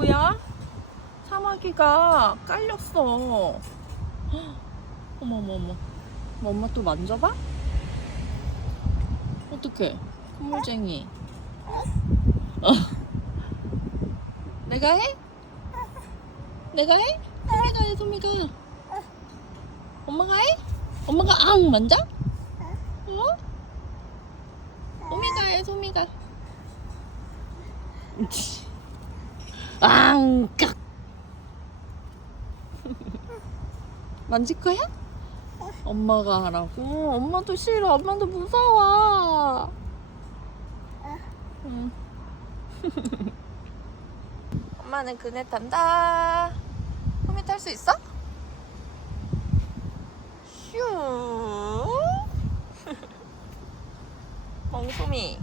누구야? 사마귀가 깔렸어. 헉, 어머 어머 어머. 뭐 엄마 또 만져봐? 어떡해? 콧물쟁이. 어. 내가 해? 내가 해? 소미가 해 소미가. 엄마가 해? 엄마가 앙 만져? 어? 소미가 해 소미가. 앙깍. 만질 거야? 엄마가 하라고. 엄마도 싫어. 엄마도 무서워. 응. 엄마는 그네 탄다. 소미 탈 수 있어? 슈. 멍소미.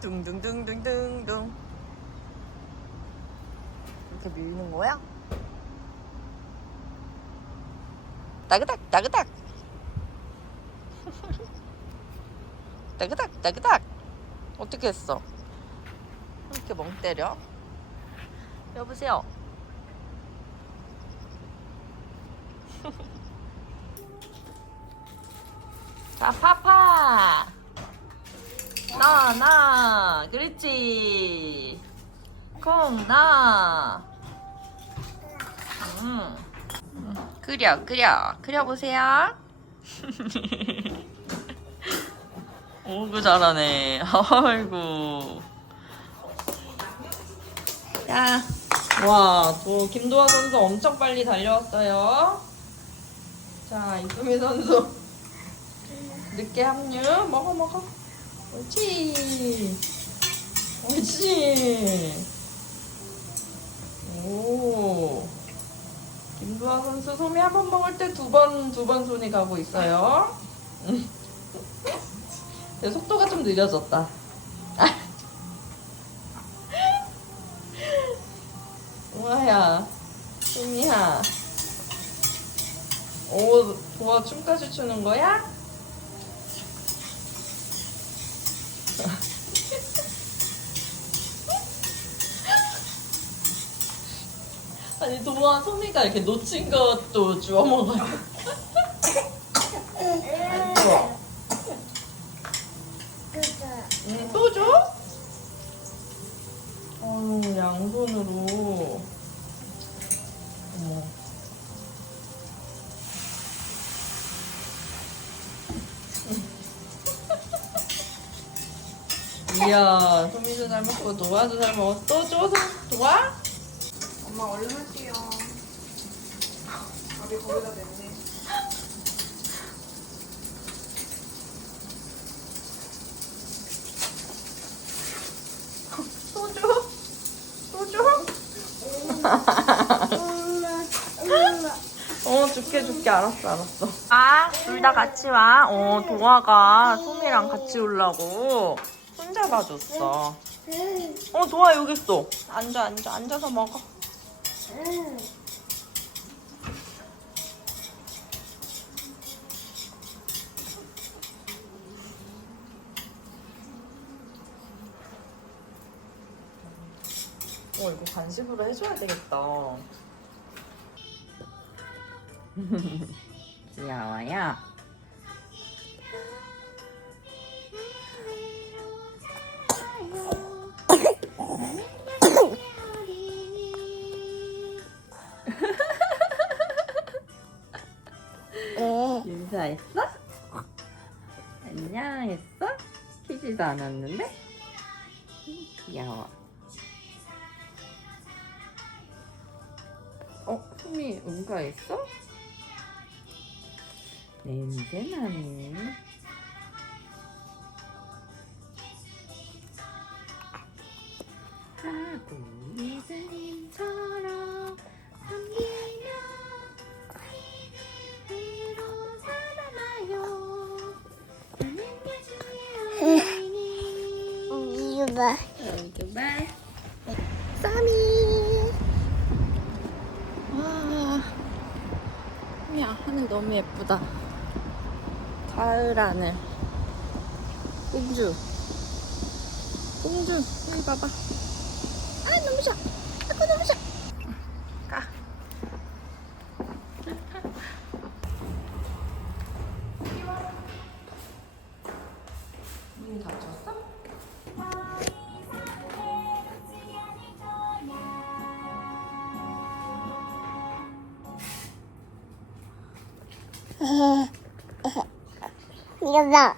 둥둥둥둥둥둥. 이렇게 밀는 거야? 따그닥 따그닥. 따그닥 따그닥. 어떻게 했어? 이렇게 멍 때려? 여보세요. 자 파파. 그렇지. 콩, 나. 음. 음, 그려, 그려. 그려보세요. 오구 잘하네. 아이고. 야. 와, 또 김도화 선수 엄청 빨리 달려왔어요. 자, 이수미 선수. 늦게 합류. 먹어, 먹어. 옳지. 옳지. 오. 김두아 선수 소미 한 번 먹을 때 두 번, 두 번 손이 가고 있어요. 속도가 좀 느려졌다. 우아야. 소미야. 오, 도아 춤까지 추는 거야? 아니 도아 소미가 이렇게 놓친 것도 주워 먹어요. 응, 또 줘? 어우 양손으로. 어머. 이야, 소미도 잘 먹고 도아도 잘 먹어. 또 줘, 도아? 엄마 얼른 할게요. 밥이 거의 다 됐네. 또 줘? 또 줘? 어, 줄게, 줄게. 알았어, 알았어. 아, 둘 다 같이 와. 어, 도아가 소미랑 같이 오려고 손잡아줬어. 어, 도아 여기 있어. 앉아, 앉아, 앉아서 먹어. 어, 이거 간식으로 해줘야 되겠다. 귀여워요. 했어? 안녕 했어? 키지도 않았는데? 귀여워. 어? 숨이 응가했어? 냄새 나네. 봐. 여기 봐. 쌈이. 와. 소미야 하늘 너무 예쁘다. 가을 하늘. 공주. 공주 여기 봐봐. 아 너무 좋아. 아까 너무 좋아. 이거다.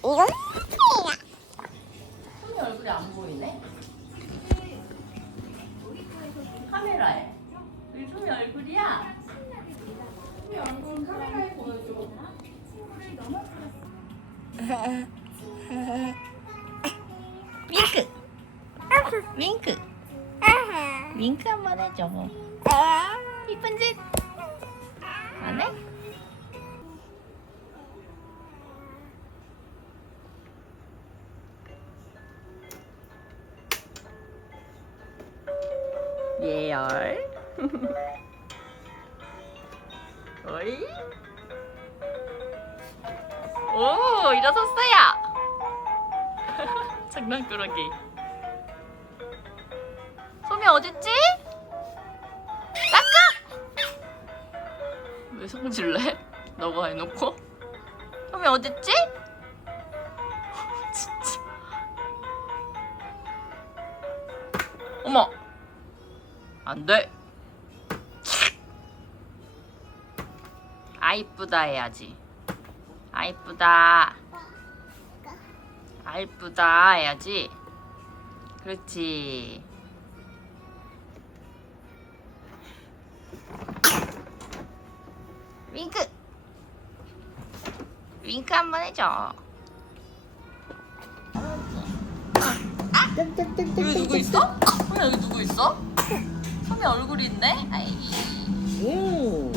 이거 소미 얼굴이 안 보이네. 카메라에. 우리 소미 얼굴이야. 소미 얼굴 카메라에 보여줘. 윙크. 윙크. 윙크 한번 해줘. 이쁜 짓. 안 해? 예열. 어이? 오, 일어섰어요. 장난꾸러기. 소미 어딨지? 닦아! 왜 성질래? 너가 해놓고? 소미 어딨지? 진짜. 어머! 안 돼! 아 이쁘다 해야지. 아 이쁘다. 아 이쁘다 해야지. 그렇지. 윙크. 윙크 한 번 해줘. 여기 누구 있어? 소미 여기 누구 있어? 손에 얼굴인데? 아이. 오.